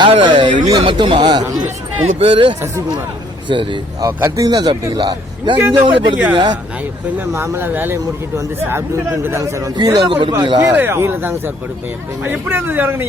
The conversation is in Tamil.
யாரு நீங்க மட்டுமா? உங்க பேரு சசிகுமார். சரி, கட்டிங் தான் சாப்பிட்டீங்களா? ஏன் இங்க வந்து படுத்தீங்க? நான் எப்பயுமே மாமலா வேலையை முடிச்சிட்டு வந்து சாப்பிட்டு தாங்க சார் வந்து கீழே வந்து படுப்பீங்களா? கீழே தாங்க சார் படுப்பேன் எப்பயுமே. எப்படி இறங்குனீங்க?